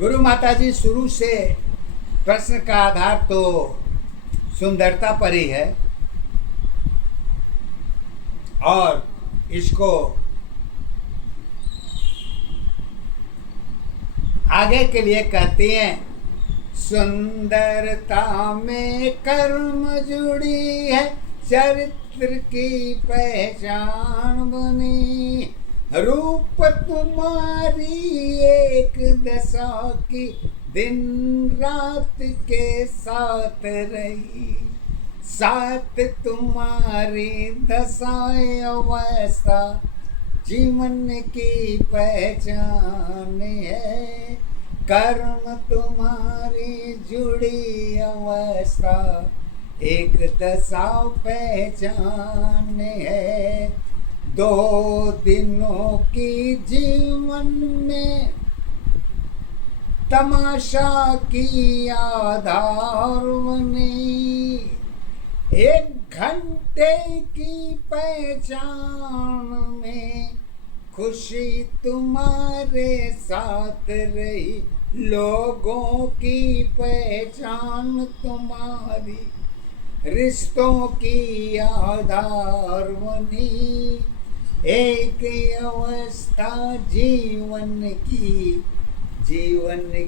गुरु माता जी शुरू से प्रश्न का आधार तो सुंदरता पर ही है और इसको आगे के लिए कहती हैं, सुंदरता में कर्म जुड़ी है, चरित्र की पहचान बनी, रूप तुम्हारी एक दशा की दिन रात के साथ रही, साथ तुम्हारी दशाएं अवस्था जीवन की पहचान है, कर्म तुम्हारी जुड़ी अवस्था एक दशा पहचान है, दो दिनों की जीवन में तमाशा की आधार बनी, एक घंटे की पहचान में खुशी तुम्हारे साथ रही, लोगों की पहचान तुम्हारी रिश्तों की आधार बनी, एक अवस्था जीवन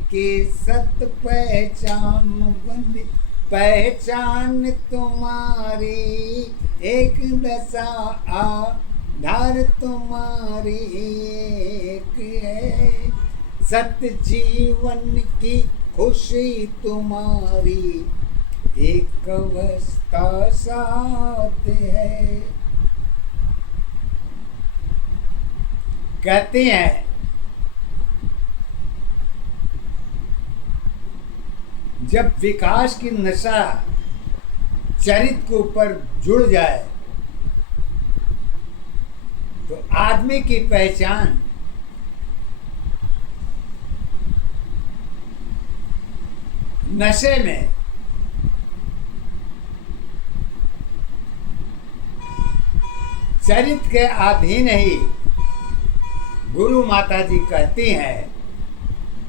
की सत पहचान बनी, पहचान तुम्हारी एक दशा आधार तुम्हारी एक है, सत्य जीवन की खुशी तुम्हारी एक अवस्था साथ है। कहते हैं जब विकास की नशा चरित्र के ऊपर जुड़ जाए तो आदमी की पहचान नशे में चरित्र के अधीन ही गुरु माता जी कहती हैं,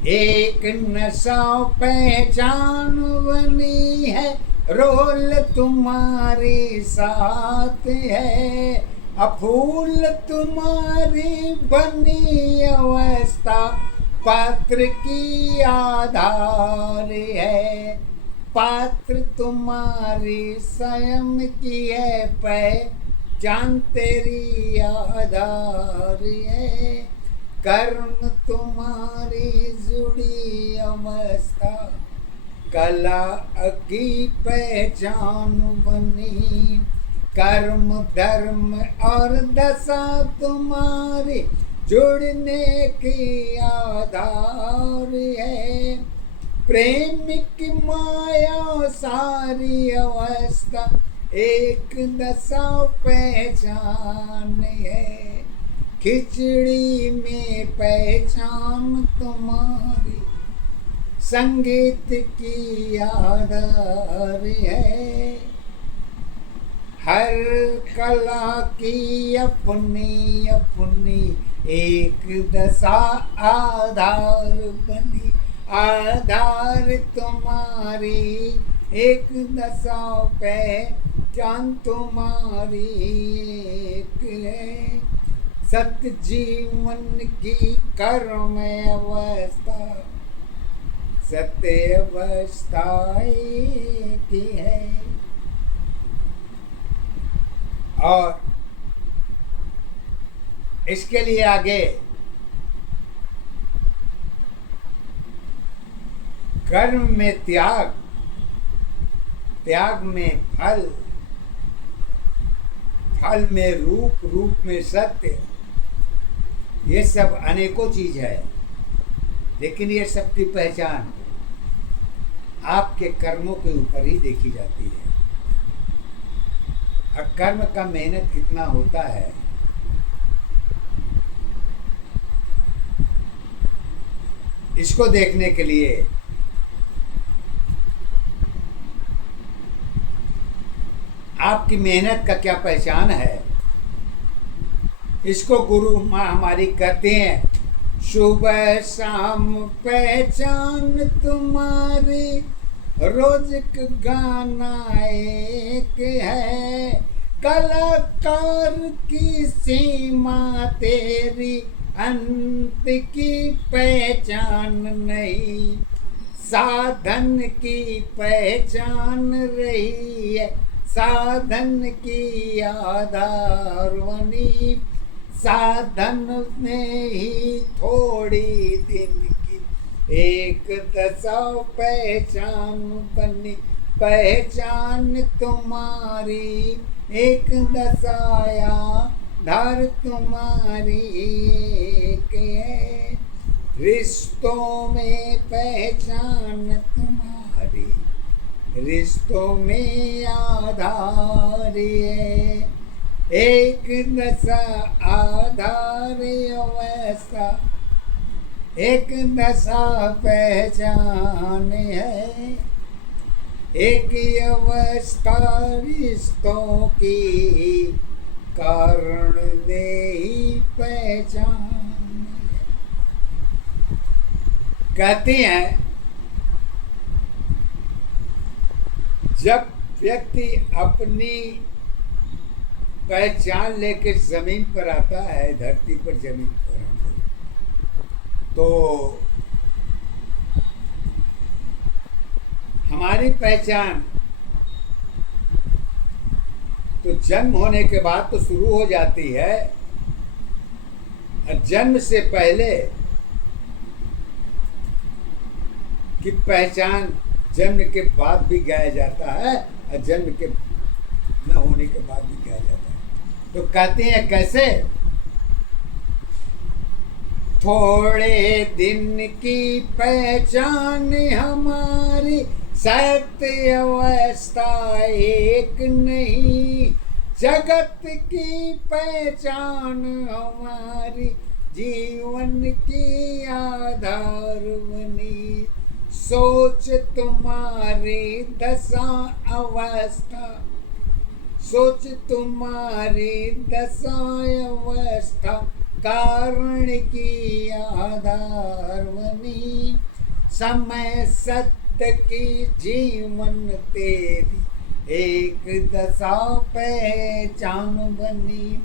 एक नशा पहचान बनी है, रोल तुम्हारी साथ है, अफूल तुम्हारी बनी अवस्था पात्र की आधार है, पात्र तुम्हारी स्वयं की है पहचान तेरी आधार है, कर्म तुम्हारी जुड़ी अवस्था कला की पहचान बनी, कर्म धर्म और दशा तुम्हारी जुड़ने की आधार है, प्रेम की माया सारी अवस्था एक दशा पहचान है, खिचड़ी में पहचान तुम्हारी संगीत की आधार है, हर कला की अपनी अपनी एक दशा आधार बनी, आधार तुम्हारी एक दशा पहचान तुम्हारी एक है, सत्य जीवन की कर्म अवस्था सत्य अवस्था की है। और इसके लिए आगे कर्म में त्याग, त्याग में फल, फल में रूप, रूप में सत्य, ये सब अनेकों चीज है, लेकिन ये सब की पहचान आपके कर्मों के ऊपर ही देखी जाती है। और कर्म का मेहनत कितना होता है, इसको देखने के लिए आपकी मेहनत का क्या पहचान है, इसको गुरु माँ हमारी कहते हैं, सुबह शाम पहचान तुम्हारी, रोज का गाना एक है। कलाकार की सीमा तेरी, अंत की पहचान नहीं। साधन की पहचान रही है, साधन की आधार बनी। साधन में ही थोड़ी दिन की एक दशा पहचान बनी। पहचान तुम्हारी एक दशाया, धार तुम्हारी एक है। रिश्तों में पहचान तुम्हारी, रिश्तों में आधार है। एक दशा आधार अवस्था, एक दशा पहचान है। एक अवस्था रिश्तों की, कारण दे ही पहचान। कहते हैं जब व्यक्ति अपनी पहचान लेकर जमीन पर आता है, धरती पर जमीन पर हम लोग, तो हमारी पहचान तो जन्म होने के बाद तो शुरू हो जाती है। और जन्म से पहले की पहचान जन्म के बाद भी गाया जाता है, और जन्म के न होने के बाद भी गाया जाता है। तो कहते हैं कैसे? थोड़े दिन की पहचान हमारी, सत्य अवस्था एक नहीं। जगत की पहचान हमारी, जीवन की आधार बनी। सोच तुम्हारी दशा अवस्था, सोच तुम्हारी दशा अवस्था, कारण की आधार बनी। समय सत्य की जीवन तेरी, एक दशा पहचान बनी।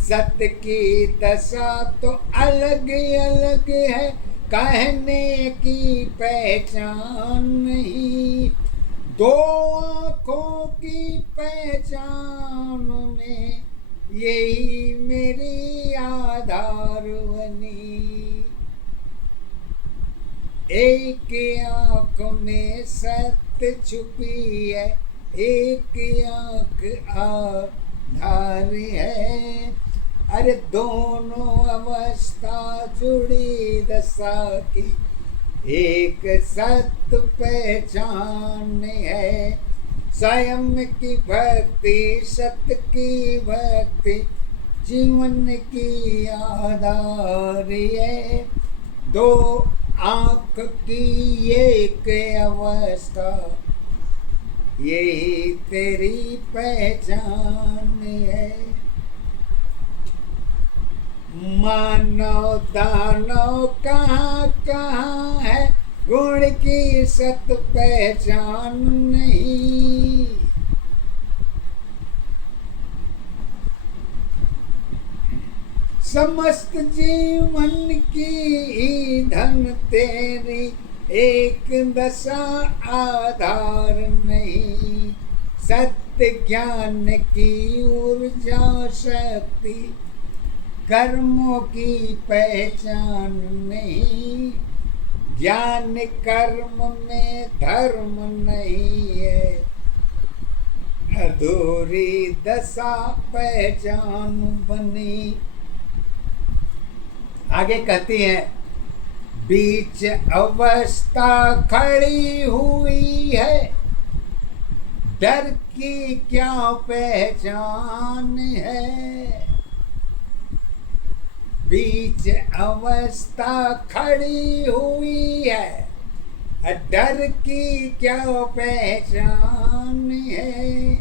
सत्य की दशा तो अलग अलग है, कहने की पहचान नहीं। दो आँखों की पहचान में, यही मेरी आधार बनी। एक आँख में सत्य छुपी है, एक आँख आधार है। अरे दोनों अवस्था जुड़ी दशा की, एक सत्य पहचान है। स्वयं की भक्ति, सत्य की भक्ति, जीवन की आधार है। दो आँख की एक अवस्था, यही तेरी पहचान है। मानव दानव कहाँ कहाँ है, गुण की सत पहचान नहीं। समस्त जीवन की धन तेरी, एक दशा आधार नहीं। सत्य ज्ञान की ऊर्जा शक्ति, कर्मों की पहचान नहीं। ज्ञान कर्म में धर्म नहीं है, अधूरी दशा पहचान बनी। आगे कहती हैं, बीच अवस्था खड़ी हुई है, डर की क्या पहचान है। बीच अवस्था खड़ी हुई है, डर की क्या पहचान है।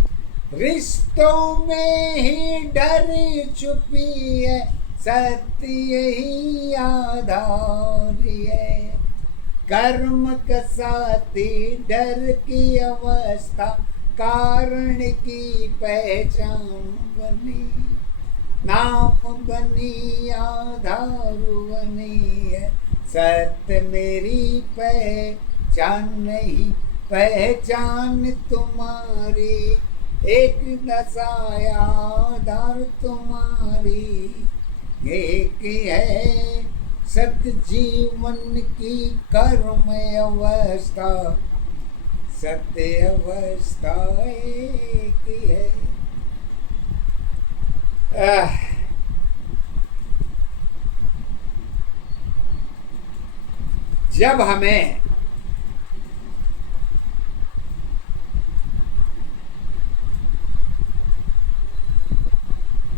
रिश्तों में ही डर छुपी है, सत्य यही आधार है। कर्म का साथी डर की अवस्था कारण की पहचान बनी, नाम बनी आधार बनी है। सत्य मेरी पहचान नहीं, पहचान तुम्हारी एक दशा आधार तुम्हारी एक है। सत्य जीवन की कर्म अवस्था, सत्य अवस्था एक है। जब हमें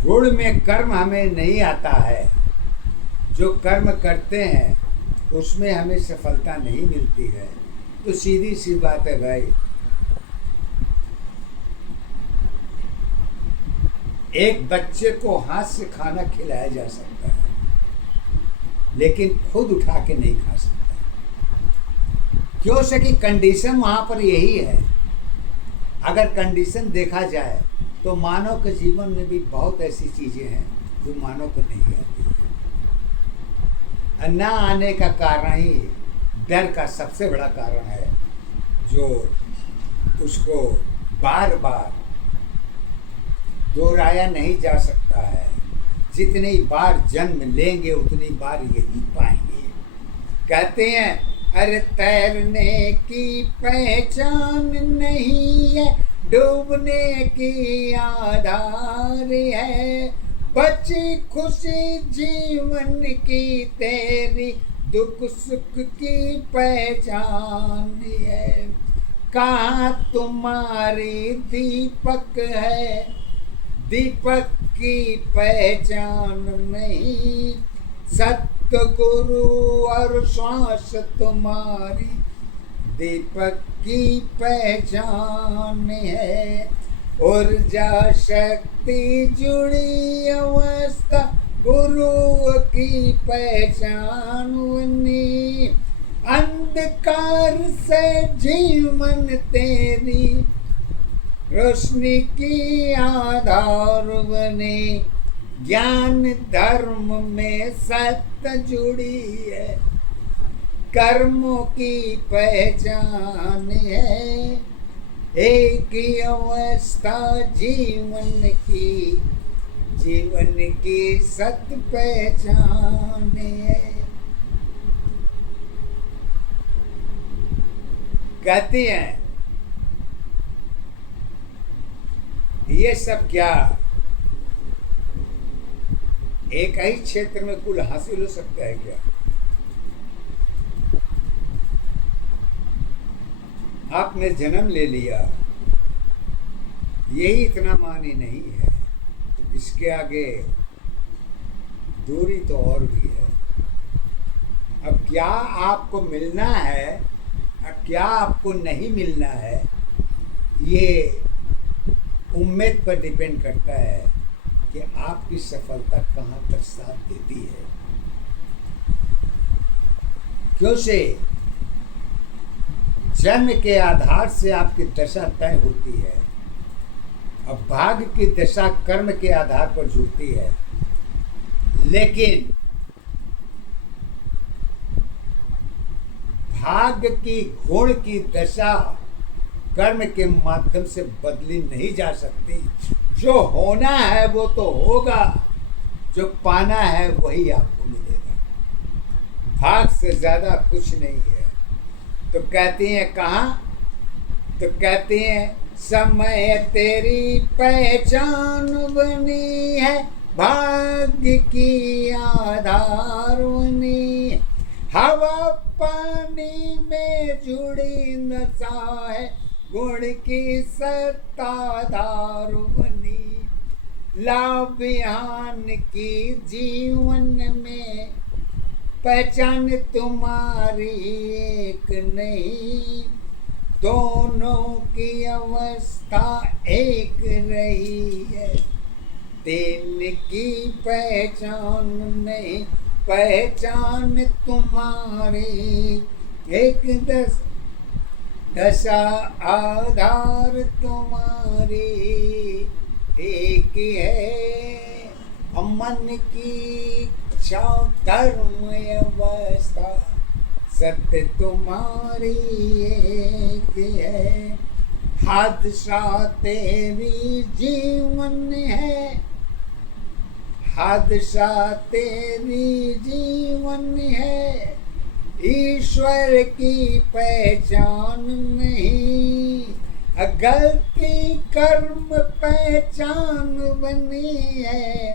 गुण में कर्म हमें नहीं आता है, जो कर्म करते हैं उसमें हमें सफलता नहीं मिलती है, तो सीधी सी बात है भाई, एक बच्चे को हाथ से खाना खिलाया जा सकता है लेकिन खुद उठा के नहीं खा सकता। क्यों से कि कंडीशन वहां पर यही है। अगर कंडीशन देखा जाए तो मानव के जीवन में भी बहुत ऐसी चीजें हैं जो मानव को नहीं आती है। ना आने का कारण ही डर का सबसे बड़ा कारण है, जो उसको बार बार दोहराया नहीं जा सकता है। जितनी बार जन्म लेंगे उतनी बार यही पाएंगे। कहते हैं अरे तैरने की पहचान नहीं है, डूबने की आधार है। बची खुशी जीवन की तेरी दुख सुख की पहचान है। कहाँ तुम्हारी दीपक है, दीपक की पहचान नहीं। सतगुरु और श्वास तुम्हारी दीपक की पहचान है। ऊर्जा शक्ति जुड़ी अवस्था गुरु की पहचान बनी। अंधकार से जीवन तेरी रोशनी की आधार बने। ज्ञान धर्म में सत्य जुड़ी है, कर्मों की पहचान है। एक ही अवस्था जीवन की सत्य पहचान है। कहते हैं ये सब क्या एक ही क्षेत्र में कुल हासिल हो सकता है क्या? आपने जन्म ले लिया, यही इतना मानी नहीं है, इसके आगे दूरी तो और भी है। अब क्या आपको मिलना है, अब क्या आपको नहीं मिलना है, ये उम्मीद पर डिपेंड करता है कि आपकी सफलता कहाँ तक साथ देती है। क्यों से जन्म के आधार से आपकी दशा तय होती है, अब भाग्य की दशा कर्म के आधार पर जुड़ती है। लेकिन भाग्य की गुण की दशा कर्म के माध्यम से बदली नहीं जा सकती। जो होना है वो तो होगा, जो पाना है वही आपको मिलेगा। भाग से ज्यादा कुछ नहीं है। तो कहते हैं कहाँ, तो कहते हैं समय तेरी पहचान बनी है, भाग्य की आधार बनी है। हवा पानी में जुड़ी नशा है, गुण की सत्ताधार बनी। लाभियान की जीवन में पहचान तुम्हारी एक नहीं, दोनों की अवस्था एक रही है। तीन की पहचान नहीं, पहचान तुम्हारी एक दशा आधार तुम्हारी एक है। मन की इच्छा कर्म अवस्था सत्य तुम्हारी एक है। हादसा तेरी जीवन है, हादसा तेरी जीवन है। ईश्वर की पहचान नहीं, गलती कर्म पहचान बनी है।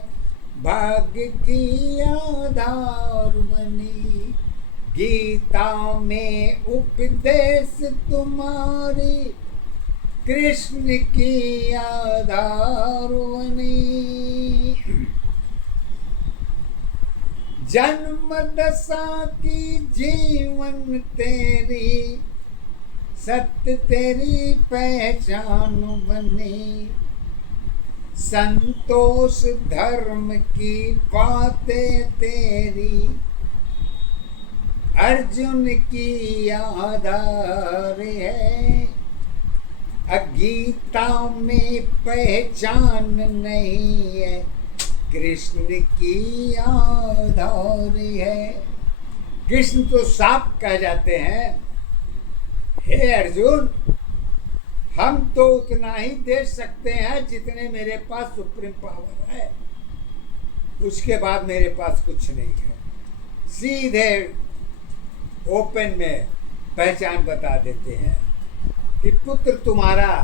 भाग्य की आधार बनी, गीता में उपदेश तुम्हारी कृष्ण की आधार बनी। जन्म दशा की जीवन तेरी सत्य तेरी पहचान बनी। संतोष धर्म की बातें तेरी अर्जुन की आधार है। गीता में पहचान नहीं है, कृष्ण की आधार है। कृष्ण तो साफ कह जाते हैं, हे अर्जुन, हम तो उतना ही दे सकते हैं जितने मेरे पास सुप्रीम पावर है, उसके बाद मेरे पास कुछ नहीं है। सीधे ओपन में पहचान बता देते हैं कि पुत्र तुम्हारा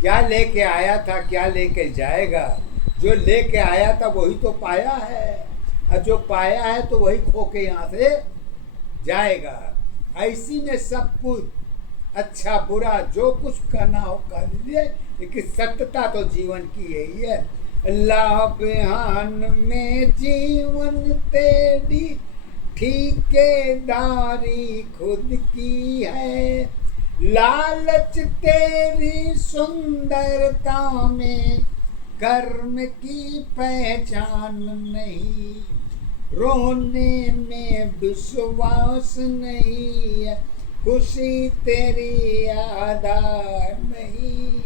क्या लेके आया था, क्या लेके जाएगा। जो लेके आया था वही तो पाया है, और जो पाया है तो वही खो के यहाँ से जाएगा। ऐसी में सब कुछ अच्छा बुरा जो कुछ करना हो कर लीजिए, लेकिन सत्यता तो जीवन की यही है। लाभ हान में जीवन तेरी ठेकेदारी खुद की है। लालच तेरी सुंदरता में कर्म की पहचान नहीं। रोने में विश्वास नहीं है, खुशी तेरी आधार नहीं।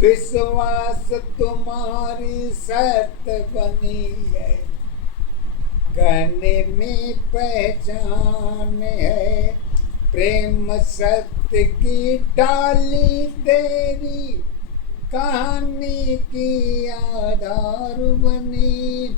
विश्वास तुम्हारी सत्य बनी है, कहने में पहचान है। प्रेम सत्य की डाली तेरी कहानी की आधार बनी।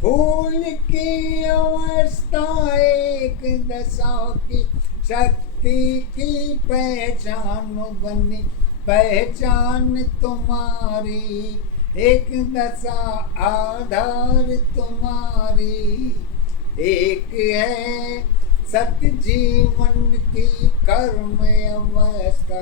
फूल की अवस्था एक दशा की शक्ति की पहचान बनी। पहचान तुम्हारी एक दशा आधार तुम्हारी एक है। सत्य जीवन की कर्म अवस्था